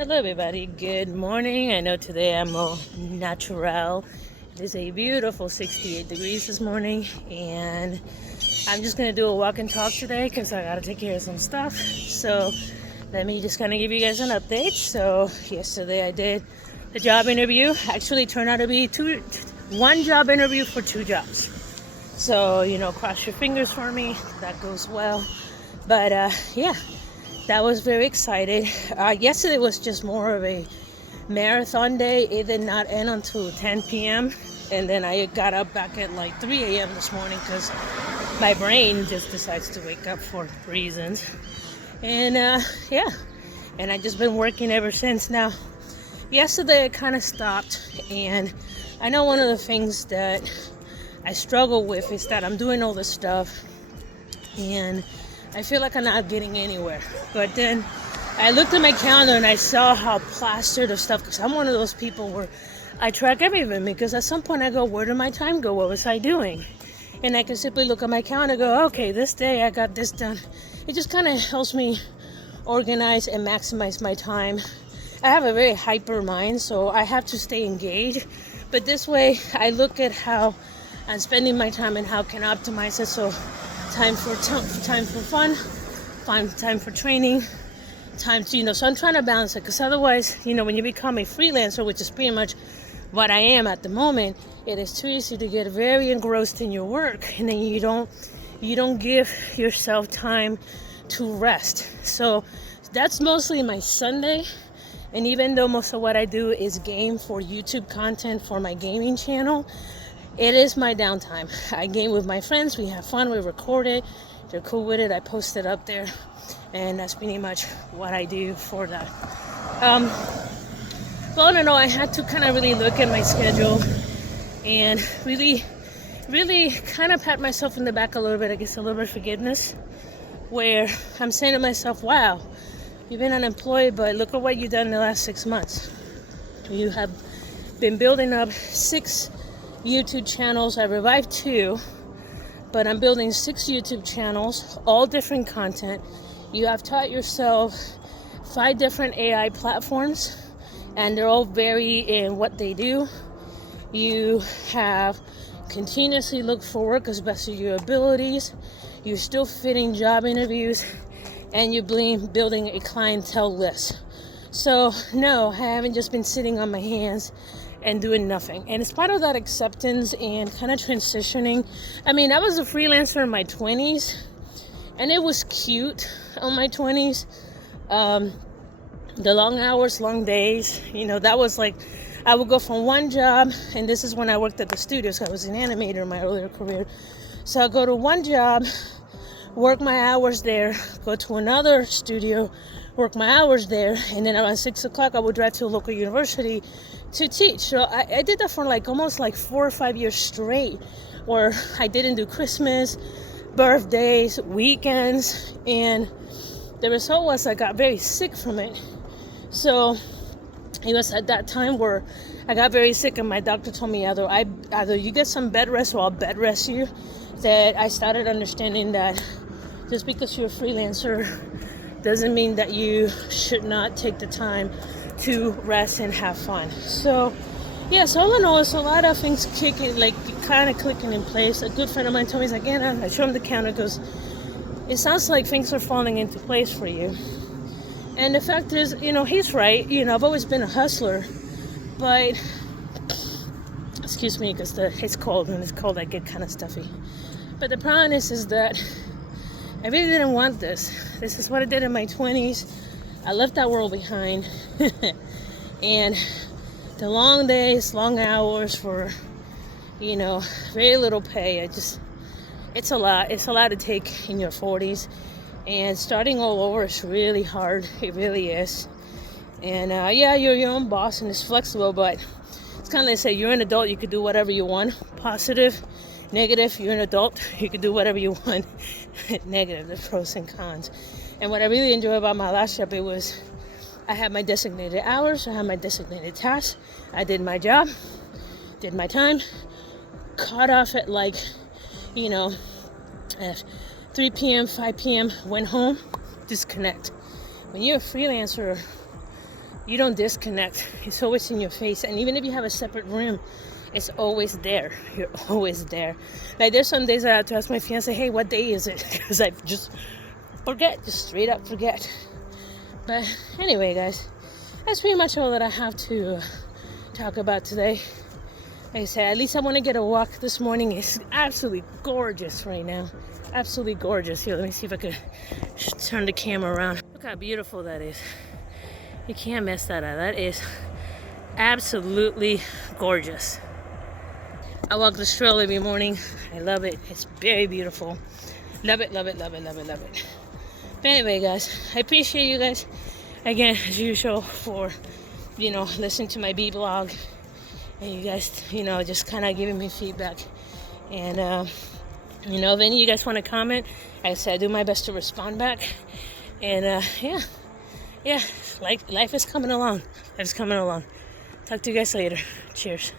Hello, everybody. Good morning. I know today I'm all natural. It is a beautiful 68 degrees this morning, and I'm just gonna do a walk and talk today because I gotta take care of some stuff. So let me just kind of give you guys an update. So yesterday I did the job interview. Actually, turned out to be one job interview for two jobs. So cross your fingers for me. That goes well. But yeah. That was very excited. Yesterday was just more of a marathon day. It did not end until 10 p.m. And then I got up back at like 3 a.m. this morning because my brain just decides to wake up for reasons. And yeah, and I've just been working ever since. Now, yesterday I kind of stopped, and I know one of the things that I struggle with is that I'm doing all this stuff and I feel like I'm not getting anywhere. But then I looked at my calendar and I saw how plastered of stuff, because I'm one of those people where I track everything, because at some point I go, where did my time go? What was I doing? And I can simply look at my calendar and go, okay, this day I got this done. It just kind of helps me organize and maximize my time. I have a very hyper mind, so I have to stay engaged. But this way I look at how I'm spending my time and how can I optimize it. So time for fun, time for training, time to, so I'm trying to balance it, because otherwise, when you become a freelancer, which is pretty much what I am at the moment, it is too easy to get very engrossed in your work, and then you don't give yourself time to rest. So that's mostly my Sunday. And even though most of what I do is game for YouTube content for my gaming channel, it is my downtime. I game with my friends, we have fun, we record it, they're cool with it, I post it up there, and that's pretty much what I do for that. Well, I don't know, I had to kind of really look at my schedule and really kind of pat myself in the back a little bit, I guess a little bit of forgiveness, where I'm saying to myself, wow, you've been unemployed, but look at what you've done in the last 6 months. You have been building up 6 YouTube channels. I revived 2, but I'm building 6 YouTube channels, all different content. You have taught yourself 5 different AI platforms, and they're all vary in what they do. You have continuously looked for work as best of your abilities. You're still fitting job interviews, and you're building a clientele list. So no, I haven't just been sitting on my hands and doing nothing. And it's part of that acceptance and kind of transitioning. I mean, I was a freelancer in my 20s, and it was cute on my 20s. The long hours, long days, that was like, I would go from one job, and this is when I worked at the studio, so I was an animator in my earlier career. So I'd go to one job, work my hours there, go to another studio, work my hours there, and then around 6 o'clock I would drive to a local university to teach. So I did that for almost 4 or 5 years straight, where I didn't do Christmas, birthdays, weekends, and the result was I got very sick from it. So it was at that time where I got very sick, and my doctor told me either you get some bed rest or I'll bed rest you, that I started understanding that just because you're a freelancer doesn't mean that you should not take the time to rest and have fun. So yeah, so all in all, it's a lot of things kind of clicking in place. A good friend of mine told me, he's like, Anna, I showed him the counter, goes, it sounds like things are falling into place for you. And the fact is, he's right. I've always been a hustler, but excuse me, because it's cold, and it's cold, I get kind of stuffy. But the problem is that I really didn't want this. This is what I did in my 20s. I left that world behind. And the long days, long hours for, very little pay. It's a lot. It's a lot to take in your 40s. And starting all over is really hard. It really is. And yeah, you're your own boss and it's flexible, but it's kind of like say you're an adult, you could do whatever you want. Positive, negative, you're an adult, you could do whatever you want. Negative, the pros and cons. And what I really enjoyed about my last job, it was I had my designated hours, I had my designated tasks, I did my job, did my time, caught off at at 3 p.m., 5 p.m., went home, disconnect. When you're a freelancer, you don't disconnect. It's always in your face. And even if you have a separate room, it's always there. You're always there. Like there's some days I have to ask my fiance, hey, what day is it? Because I just forget, just straight up forget. But anyway, guys, that's pretty much all that I have to talk about today. Like I said, at least I want to get a walk this morning. It's absolutely gorgeous right now. Absolutely gorgeous. Here, let me see if I could turn the camera around. Look how beautiful that is. You can't mess that up. That is absolutely gorgeous. I walk this trail every morning. I love it. It's very beautiful. Love it, love it, love it, love it, love it. But anyway, guys, I appreciate you guys again, as usual, for, listening to my B-blog. And you guys, just kind of giving me feedback. And, if any of you guys want to comment, like I said, I do my best to respond back. And, life is coming along. Life's coming along. Talk to you guys later. Cheers.